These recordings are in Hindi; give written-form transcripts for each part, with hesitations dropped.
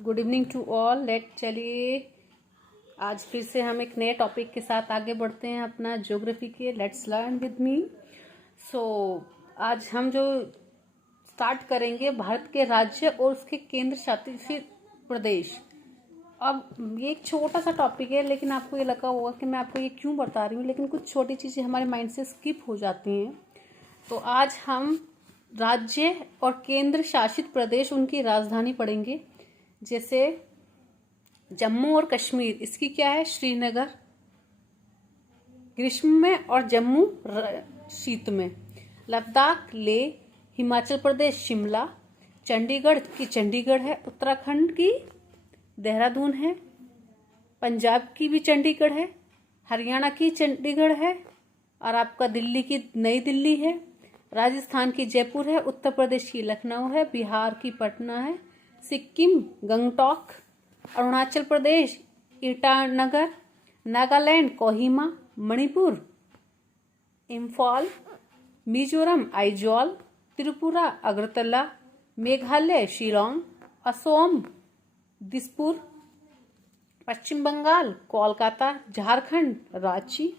Good evening to all. चलिए आज फिर से हम एक नए टॉपिक के साथ आगे बढ़ते हैं अपना ज्योग्राफी के। Let's learn with me. आज हम जो स्टार्ट करेंगे भारत के राज्य और उसके केंद्र शासित प्रदेश। अब ये एक छोटा सा टॉपिक है, लेकिन आपको ये लगा होगा कि मैं आपको ये क्यों बता रही हूँ, लेकिन कुछ छोटी चीज़ें हमारे माइंड से स्किप हो जाती हैं। तो आज हम राज्य और केंद्र शासित प्रदेश, उनकी राजधानी पढ़ेंगे। जैसे जम्मू और कश्मीर, इसकी क्या है? श्रीनगर ग्रीष्म में और जम्मू शीत में। लद्दाख लेह, हिमाचल प्रदेश शिमला, चंडीगढ़ की चंडीगढ़ है, उत्तराखंड की देहरादून है, पंजाब की भी चंडीगढ़ है, हरियाणा की चंडीगढ़ है, और आपका दिल्ली की नई दिल्ली है, राजस्थान की जयपुर है, उत्तर प्रदेश की लखनऊ है, बिहार की पटना है, सिक्किम गंगटोक, अरुणाचल प्रदेश ईटानगर, नागालैंड कोहिमा, मणिपुर इम्फाल, मिजोरम आइजॉल, त्रिपुरा अगरतला, मेघालय शिलोंग, असम दिसपुर, पश्चिम बंगाल कोलकाता, झारखंड रांची,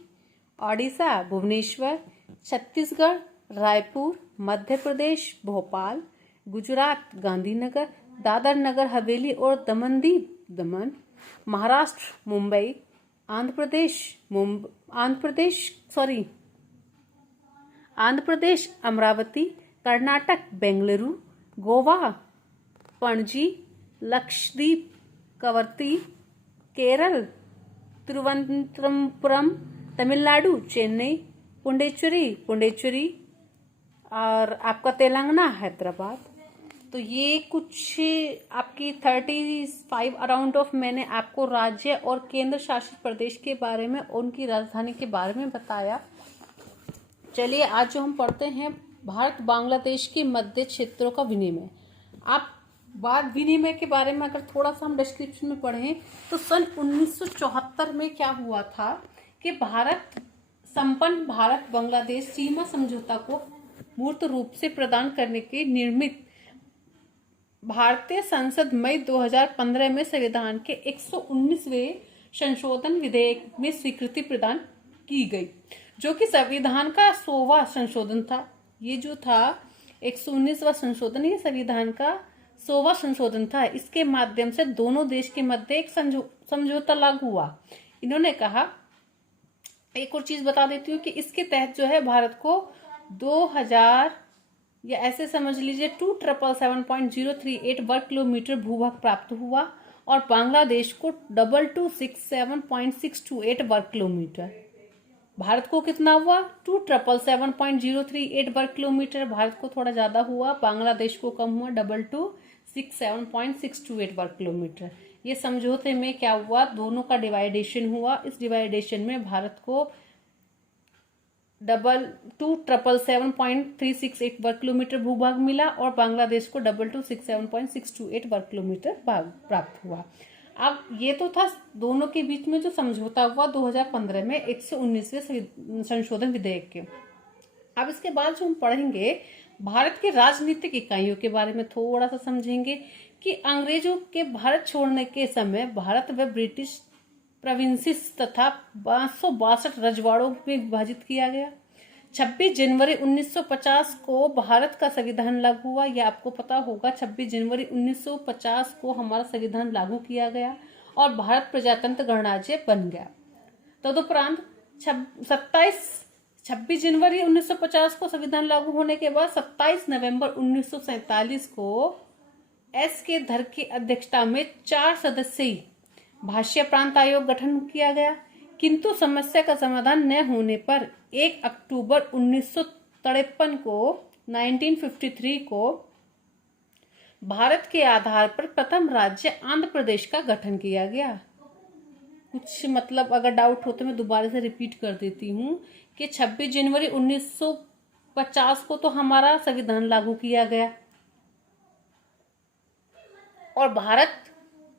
ओडिशा भुवनेश्वर, छत्तीसगढ़ रायपुर, मध्य प्रदेश भोपाल, गुजरात गांधीनगर, दादर नगर हवेली और दमन, महाराष्ट्र मुंबई, आंध्र प्रदेश अमरावती, कर्नाटक बेंगलुरु, गोवा पणजी, लक्षद्वीप कवरत्ती, केरल तिरुवनंतपुरम, तमिलनाडु चेन्नई, पुंडुचेरी, और आपका तेलंगाना हैदराबाद। तो ये कुछ आपकी 35 अराउंड ऑफ मैंने आपको राज्य और केंद्र शासित प्रदेश के बारे में, उनकी राजधानी के बारे में बताया। चलिए आज जो हम पढ़ते हैं, भारत बांग्लादेश के मध्य क्षेत्रों का विनिमय। आप बात विनिमय के बारे में अगर थोड़ा सा हम डिस्क्रिप्शन में पढ़ें तो सन 1974 में क्या हुआ था कि संपन्न भारत बांग्लादेश सीमा समझौता को मूर्त रूप से प्रदान करने के निर्मित भारतीय संसद मई 2015 में संविधान के 119वें संशोधन विधेयक में स्वीकृति प्रदान की गई, जो कि संविधान का 100वां संशोधन था। ये जो था 119वां संशोधन, ये संविधान का 100वां संशोधन था। इसके माध्यम से दोनों देश के मध्य एक समझौता लागू हुआ। इन्होंने कहा, एक और चीज बता देती हूँ कि इसके तहत जो है भारत को 2000 या ऐसे समझ लीजिए 2,777.038 वर्ग किलोमीटर भूभाग प्राप्त हुआ, और बांग्लादेश को 2,267.628 वर्ग किलोमीटर। भारत को कितना हुआ? 2,777.038 वर्ग किलोमीटर। भारत को थोड़ा ज्यादा हुआ, बांग्लादेश को कम हुआ, 2,267.628 वर्ग किलोमीटर। ये समझौते में क्या हुआ? दोनों का डिवाइडेशन हुआ। इस डिवाइडेशन में भारत को 2,777.368 वर्ग किलोमीटर भूभाग मिला, और बांग्लादेश को 2,267.628 वर्ग किलोमीटर प्राप्त हुआ। अब ये तो था दोनों के बीच में जो समझौता हुआ 2015 में 119वें संशोधन विधेयक के। अब इसके बाद जो हम पढ़ेंगे, भारत के राजनीतिक इकाइयों के बारे में थोड़ा सा समझेंगे कि अंग्रेजों के भारत छोड़ने के समय भारत व ब्रिटिश प्रोविंसेस तथा 562 रजवाड़ों में विभाजित किया गया। 26 जनवरी 1950 को भारत का संविधान लागू हुआ। यह आपको पता होगा, 26 जनवरी 1950 को हमारा संविधान लागू किया गया और भारत प्रजातंत्र गणराज्य बन गया। तदुपरांत 26 जनवरी 1950 को संविधान लागू होने के बाद 27 नवंबर 1947 को एस के धर की अध्यक्षता में 4 सदस्यीय भाषा प्रांत आयोग गठन किया गया, किंतु समस्या का समाधान न होने पर 1 अक्टूबर 1953 को भारत के आधार पर प्रथम राज्य आंध्र प्रदेश का गठन किया गया। कुछ मतलब अगर डाउट हो तो मैं दोबारा से रिपीट कर देती हूँ कि 26 जनवरी 1950 को तो हमारा संविधान लागू किया गया और भारत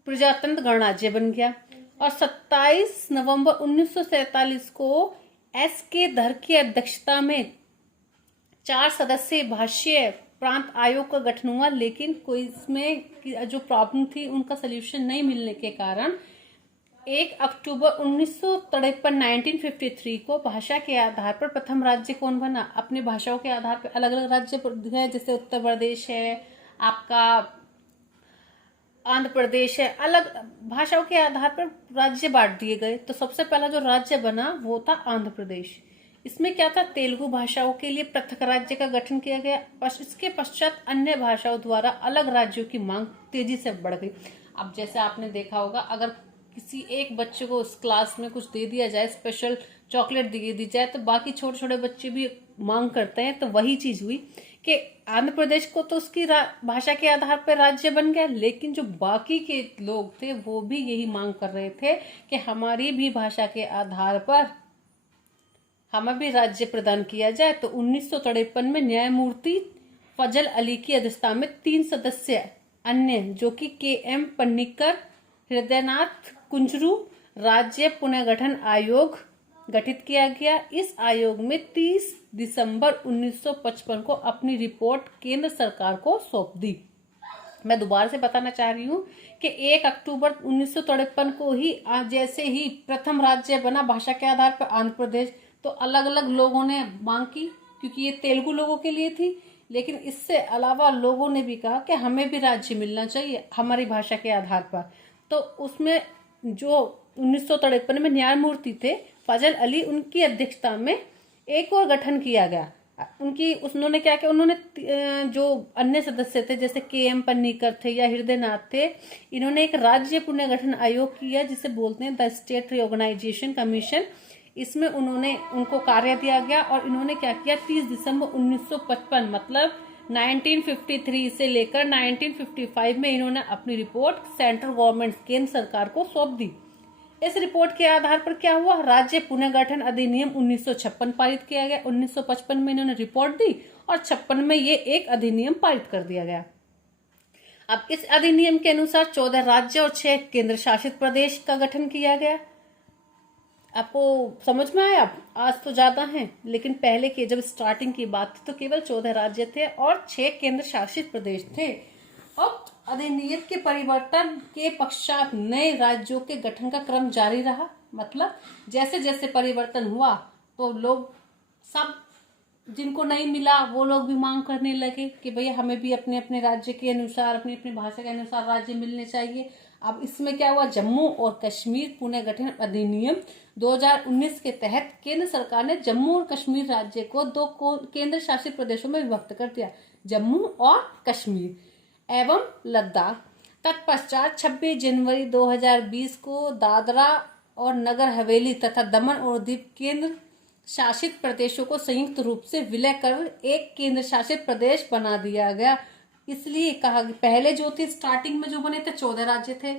प्रजातंत्र गणराज्य बन गया, और 27 नवंबर 1947 को एस के धर की अध्यक्षता में 4 सदस्यीय भाषीय प्रांत आयोग का गठन हुआ, लेकिन कोई इसमें जो प्रॉब्लम थी उनका सलूशन नहीं मिलने के कारण 1 अक्टूबर 1953 1953 को भाषा के आधार पर प्रथम राज्य कौन बना? अपनी भाषाओं के आधार पर अलग अलग राज्य है, जैसे उत्तर प्रदेश है, आपका आंध्र प्रदेश है, अलग भाषाओं के आधार पर राज्य बांट दिए गए। तो सबसे पहला जो राज्य बना वो था आंध्र प्रदेश। इसमें क्या था, तेलुगु भाषाओं के लिए पृथक राज्य का गठन किया गया और इसके पश्चात अन्य भाषाओं द्वारा अलग राज्यों की मांग तेजी से बढ़ गई। अब जैसे आपने देखा होगा, अगर किसी एक बच्चे को उस क्लास में कुछ दे दिया जाए, स्पेशल चॉकलेट दे दी जाए, तो बाकी छोटे छोटे बच्चे भी मांग करते हैं। तो वही चीज हुई कि आंध्र प्रदेश को तो उसकी भाषा के आधार पर राज्य बन गया, लेकिन जो बाकी के लोग थे वो भी यही मांग कर रहे थे कि हमारी भी भाषा के आधार पर हमें भी राज्य प्रदान किया जाए। तो 1953 में न्यायमूर्ति फजल अली की अध्यक्षता में 3 सदस्य अन्य, जो कि KM पन्नीकर, हृदयनाथ कुंजरू राज्य पुनर्गठन आयोग गठित किया गया। इस आयोग में 30 दिसंबर 1955 को अपनी रिपोर्ट केंद्र सरकार को सौंप दी। मैं दोबारा से बताना चाह रही हूँ कि 1 अक्टूबर 1953 को ही जैसे ही प्रथम राज्य बना भाषा के आधार पर आंध्र प्रदेश, तो अलग अलग लोगों ने मांग की, क्योंकि ये तेलुगु लोगों के लिए थी, लेकिन इससे अलावा लोगों ने भी कहा कि हमें भी राज्य मिलना चाहिए हमारी भाषा के आधार पर। तो उसमें जो 1953 में न्यायमूर्ति थे फजल अली, उनकी अध्यक्षता में एक और गठन किया गया। उन्होंने क्या किया, उन्होंने जो अन्य सदस्य थे जैसे KM पन्नीकर थे या हृदयनाथ थे, इन्होंने एक राज्य पुनर्गठन आयोग किया जिसे बोलते हैं द स्टेट रिऑर्गेनाइजेशन कमीशन। इसमें उनको कार्य दिया गया और इन्होंने क्या किया, 30 दिसंबर 1955 मतलब 1953 से लेकर 1955 में इन्होंने अपनी रिपोर्ट सेंट्रल गवर्नमेंट केंद्र सरकार को सौंप दी। इस रिपोर्ट के आधार पर क्या हुआ, राज्य पुनर्गठन अधिनियम 1956 पारित किया गया। 1955 में इन्होंने रिपोर्ट दी और 56 में ये एक अधिनियम पारित कर दिया गया। अब इस अधिनियम के अनुसार 14 राज्य और 6 केंद्र शासित प्रदेश का गठन किया गया। आपको समझ में आया? आज तो ज्यादा हैं, लेकिन पहले के जब स्टार्टिंग की बात थी तो केवल 14 राज्य थे और 6 केंद्र शासित प्रदेश थे। और अधिनियम के परिवर्तन के पश्चात नए राज्यों के गठन का क्रम जारी रहा। मतलब जैसे जैसे परिवर्तन हुआ तो लोग सब, जिनको नहीं मिला वो लोग भी मांग करने लगे कि भैया हमें भी अपने अपने राज्य के अनुसार, अपनी अपनी भाषा के अनुसार राज्य मिलने चाहिए। अब इसमें क्या हुआ, जम्मू और कश्मीर पुनर्गठन अधिनियम 2019 के तहत केंद्र सरकार ने जम्मू और कश्मीर राज्य को 2 केंद्र शासित प्रदेशों में विभक्त कर दिया, जम्मू और कश्मीर एवं लद्दाख। तत्पश्चात 26 जनवरी 2020 को दादरा और नगर हवेली तथा दमन और दीव केंद्र शासित प्रदेशों को संयुक्त रूप से विलय कर एक केंद्र शासित प्रदेश बना दिया गया। इसलिए कहा कि पहले जो थे स्टार्टिंग में जो बने थे 14 राज्य थे,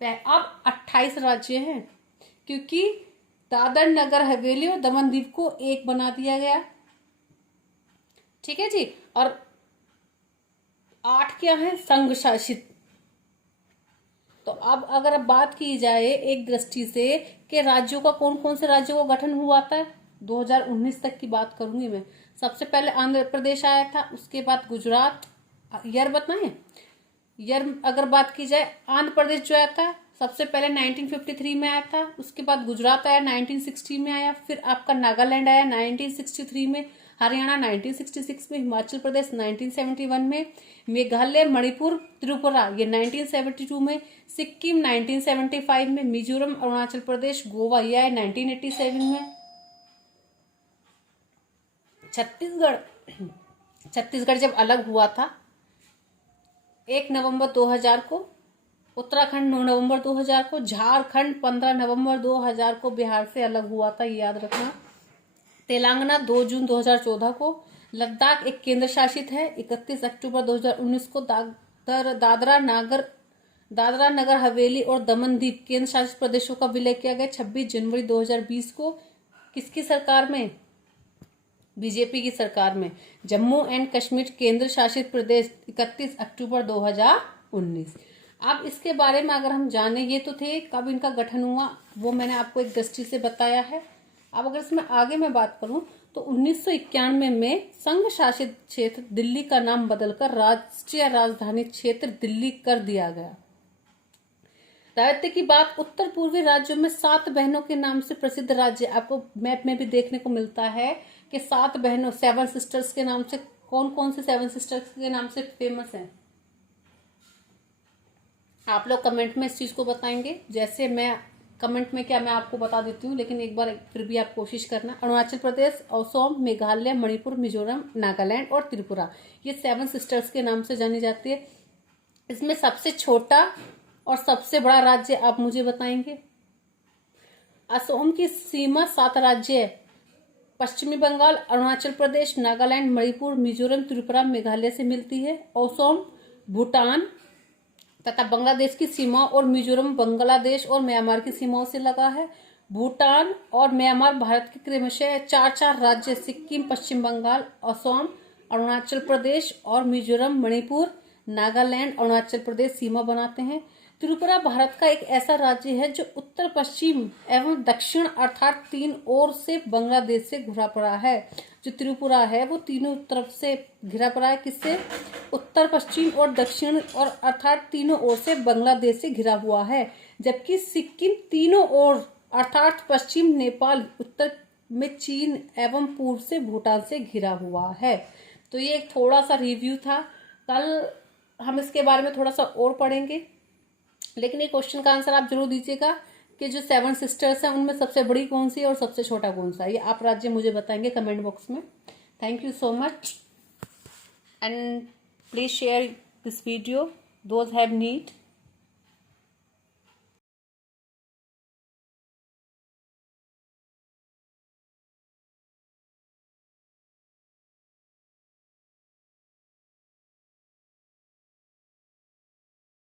अब 28 राज्य हैं, क्योंकि दादर नगर हवेली और दमन दीव को एक बना दिया गया। ठीक है जी। और 8 क्या है, संघ शासित। तो अब अगर बात की जाए एक दृष्टि से कि राज्यों का कौन कौन से राज्यों का गठन हुआ था, 2019 तक की बात करूंगी मैं। सबसे पहले आंध्र प्रदेश आया था, उसके बाद गुजरात, ईयर बताएं, ईयर अगर बात की जाए, आंध्र प्रदेश जो आया था सबसे पहले 1953 में आया था, उसके बाद गुजरात आया 1960 में आया, फिर आपका नागालैंड आया 1963 में, हरियाणा 1966 में, हिमाचल प्रदेश 1971 में, मेघालय, मणिपुर, त्रिपुरा ये 1972 में, सिक्किम 1975 में, मिजोरम, अरुणाचल प्रदेश, गोवा ये आया 1987 में, छत्तीसगढ़ जब अलग हुआ था 1 नवंबर 2000 को, उत्तराखंड 9 नवंबर 2000 को, झारखंड 15 नवंबर 2000 को बिहार से अलग हुआ था, ये याद रखना। तेलंगाना 2 जून 2014 को, लद्दाख एक केंद्र शासित है 31 अक्टूबर 2019 को, दादरा नगर हवेली और दमन दीव केंद्र शासित प्रदेशों का विलय किया गया 26 जनवरी 2020 को। किसकी सरकार में? बीजेपी की सरकार में। जम्मू एंड कश्मीर केंद्र शासित प्रदेश 31 अक्टूबर 2019। अब इसके बारे में अगर हम जाने, ये तो थे कब इनका गठन हुआ, वो मैंने आपको एक दृष्टि से बताया है। अब अगर इसमें आगे मैं बात करूं तो 1991 में संघ शासित क्षेत्र दिल्ली का नाम बदलकर राष्ट्रीय राजधानी क्षेत्र दिल्ली कर दिया गया। राज्य की बात, उत्तर पूर्वी राज्यों में 7 बहनों के नाम से प्रसिद्ध राज्य, आपको मैप में भी देखने को मिलता है कि 7 बहनों, 7 सिस्टर्स के नाम से कौन कौन से 7 सिस्टर्स के नाम से फेमस हैं। आप लोग कमेंट में इस चीज को बताएंगे। जैसे मैं कमेंट में क्या मैं आपको बता देती हूँ, लेकिन एक बार फिर भी आप कोशिश करना। अरुणाचल प्रदेश, असम, मेघालय, मणिपुर, मिजोरम, नागालैंड और त्रिपुरा, ये 7 सिस्टर्स के नाम से जानी जाती है। इसमें सबसे छोटा और सबसे बड़ा राज्य आप मुझे बताएंगे। असम की सीमा 7 राज्य है, पश्चिमी बंगाल, अरुणाचल प्रदेश, नागालैंड, मणिपुर, मिजोरम, त्रिपुरा, मेघालय से मिलती है। असम भूटान तथा बांग्लादेश की सीमा और मिजोरम बांग्लादेश और म्यांमार की सीमाओं से लगा है। भूटान और म्यांमार भारत के क्रमशः 4 राज्य सिक्किम, पश्चिम बंगाल, असम, अरुणाचल प्रदेश और मिजोरम, मणिपुर, नागालैंड, अरुणाचल प्रदेश सीमा बनाते हैं। त्रिपुरा भारत का एक ऐसा राज्य है जो उत्तर पश्चिम एवं दक्षिण अर्थात 3 ओर से बांग्लादेश से घिरा पड़ा है। जो त्रिपुरा है वो तीनों तरफ से घिरा पड़ा है, किससे? उत्तर पश्चिम और दक्षिण और अर्थात तीनों ओर से बांग्लादेश से घिरा हुआ है। जबकि सिक्किम तीनों ओर अर्थात पश्चिम नेपाल, उत्तर में चीन एवं पूर्व से भूटान से घिरा हुआ है। तो ये एक थोड़ा सा रिव्यू था। कल हम इसके बारे में थोड़ा सा और पढ़ेंगे, लेकिन ये क्वेश्चन का आंसर आप जरूर दीजिएगा कि जो 7 सिस्टर्स हैं उनमें सबसे बड़ी कौन सी है और सबसे छोटा कौन सा है। ये आप राज्य मुझे बताएंगे कमेंट बॉक्स में। Thank you so much and please share this video those have need.